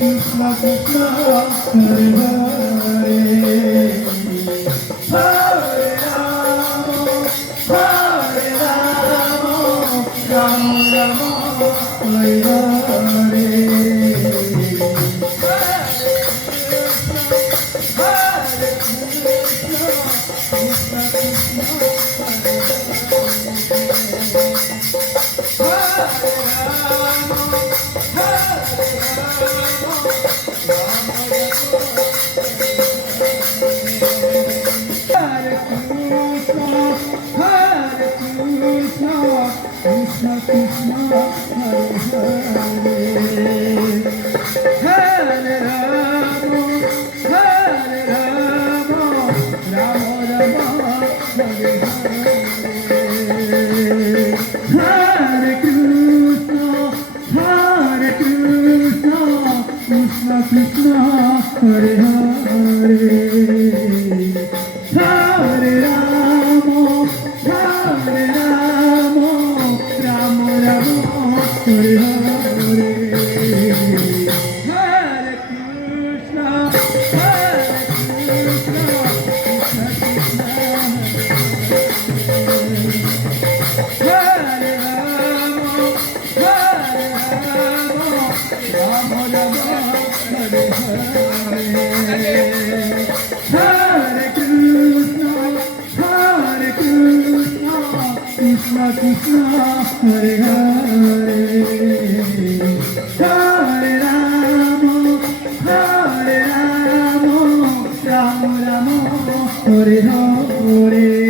Krishna Krishna Hare Hare Hare Rama Rama Rama Hare Hare Krishna Krishna Hare Hare Hare Rama Rama Rama Hare Hare Krishna Krishna Krishna Hare Hare Hare Rama Rama Rama Hare Hare Hare Krishna Krishna Krishna Hare Rama Rama Hare Hare Hare Krishna Krishna Krishna Hare Hare Hare Rama Rama Rama Hare Hare